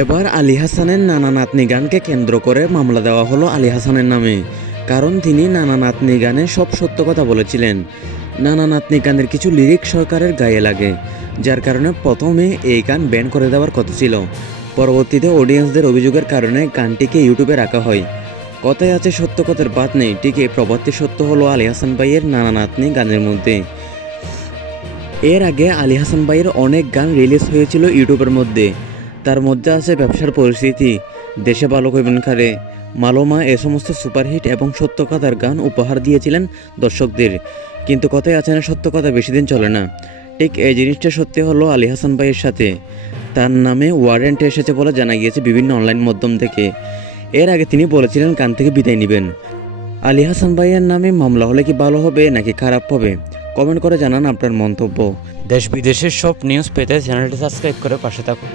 এবার আলী হাসানের নানা নাতনি গানকে কেন্দ্র করে মামলা দেওয়া হলো আলী হাসানের নামে। কারণ তিনি নানা নাতনি গানে সব সত্য কথা বলেছিলেন। নানা নাতনি গানের কিছু লিরিক সরকারের গায়ে লাগে, যার কারণে প্রথমে এই গান ব্যান করে দেওয়ার কথা ছিল। পরবর্তীতে অডিয়েন্সদের অভিযোগের কারণে গানটিকে ইউটিউবে রাখা হয়। কথায় আছে সত্য কথার বাদ নেই, ঠিক এই প্রবাদটি সত্য হলো আলী হাসান ভাইয়ের নানা নাতনি গানের মধ্যে। এর আগে আলী হাসান ভাইয়ের অনেক গান রিলিজ হয়েছিল ইউটিউবের মধ্যে। তার মধ্যে আছে ব্যবসার পরিস্থিতি, দেশে ভালো কইবেন খারে, মালোমা, এ সমস্ত সুপারহিট এবং সত্য কথার গান উপহার দিয়েছিলেন দর্শকদের। কিন্তু কথায় আছে না, সত্য কথা বেশি দিন চলে না। ঠিক এই জিনিসটা সত্যি হলো আলী হাসান ভাইয়ের সাথে। তার নামে ওয়ারেন্ট এসেছে বলে জানা গিয়েছে বিভিন্ন অনলাইন মাধ্যম থেকে। এর আগে তিনি বলেছিলেন গান থেকে বিদায় নেবেন। আলী হাসান ভাইয়ের নামে মামলা হলে কি ভালো হবে নাকি খারাপ হবে? কমেন্ট করে জানান আপনার মন্তব্য। দেশ বিদেশের সব নিউজ পেতে চ্যানেলটি সাবস্ক্রাইব করে পাশে থাকুন।